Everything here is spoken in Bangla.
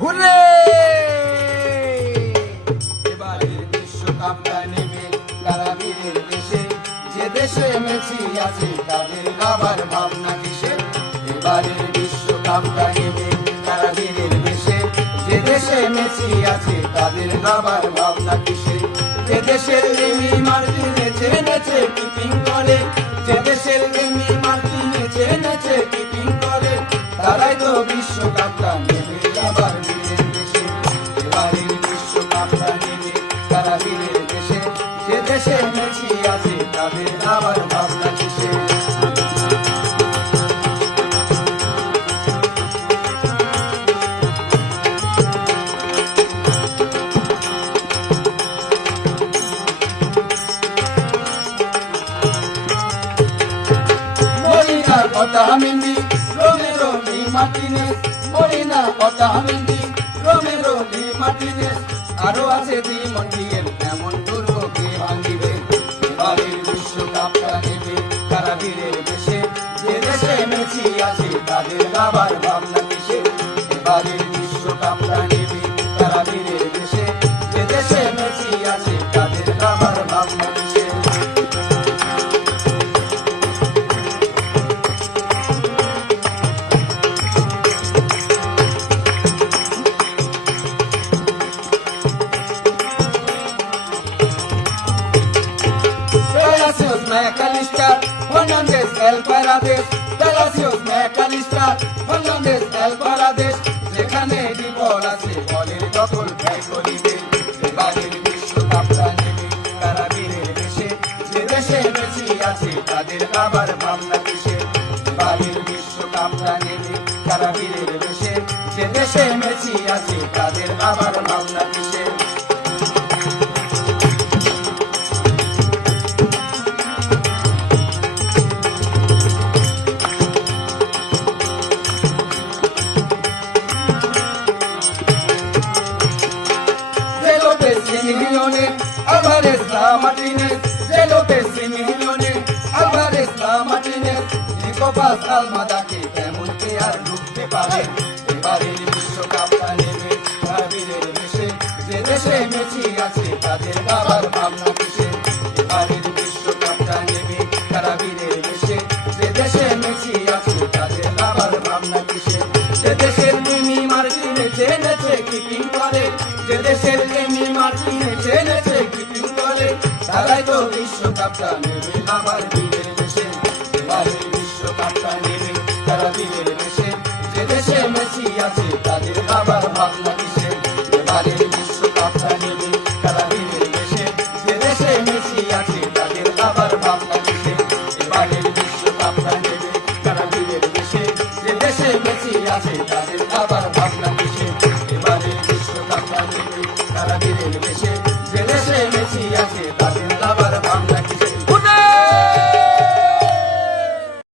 হুররে! এবারের বিশ্বকাপটা নেবে কারাবীরের দেশে, যে দেশে মেসি আছে তাদের আবার ভাবনা কিসে? এবারের বিশ্বকাপটা নেবে কারাবীরের দেশে, যে দেশে মেসি আছে তাদের আবার ভাবনা কিসে? যে দেশের এমি মার্টিনেজ নেচে কিপিং করে, যে দেশের এমি মার্টিনেজ নেচে কিপিং করে, তারাই তো বিশ্বকাপটা নেবে আবার বীরের দেশে। এবারের বিশ্বকাপটা নেবে কারাবীরের দেশে, যে দেশে মেসি আছে তাদের আবার ভাবনা কিসে? Otamendi, Romero, Di Martinez, Molina, Otamendi, Romero, Di Martinez, আরো আছে দি মন্ডিয়ের, এমন দুর্গকে ভাঙিবে। এবারের বিশ্বকাপটা নেবে কারাবীরের দেশে, যে দেশে মেসি আছে তাদের আবার ভাবনা কিসে? এবারের বিশ্বকাপটা নেবে কারাবীরের দেশে, যে দেশে মেসি আছে তাদের আবার ভাবনা কিসে? McAllister, Fernandez, El Paredes, Palacios, McAllister, Fernandez, El Paredes, যেখানে বল আছে বলের দখল ত্যাগ করিবে। এবারের বিশ্বকাপটা নেবে কারাবীরের দেশে, যে দেশে মেসি আছে তাদের আবার ভাবনা কিসে? এবারের বিশ্বকাপটা নেবে কারাবীরের দেশে, যে দেশে মেসি আছে তাদের আবার ভাবনা কিসে? Álvarez, La Martínez, de López, Simeone, Álvarez, La Martínez, Nicopas, Almadaকে তেমন কে আর ঢুকতে পারে? এবারের বিশ্বকাপটা নেবে কারাবীরের দেশে, যে দেশে মেসি আছে তাদের আবার ভাবনা কিসে? এবারের বিশ্বকাপটা নেবে কারাবীরের দেশে, যে দেশে মেসি আছে তাদের আবার ভাবনা কিসে? যে দেশের এমি মার্টিনেজ নেচে কিপিং করে, যে দেশের এমি মার্টিনেজ নেচে কিপিং করে, তারাই তো বিশ্বকাপটা নেবে আবার বীরের দেশে। এবারের বিশ্বকাপটা নেবে কারাবীরের দেশে, যে দেশে মেসি আছে তাদের আবার ভাবনা কিসে? এবারের বিশ্বকাপটা নেবে কারাবীরের দেশে, যে দেশে মেসি আছে তাদের আবার ভাবনা কিসে? এবারের বিশ্বকাপটা নেবে কারাবীরের দেশে, যে দেশে মেসি আছে তাদের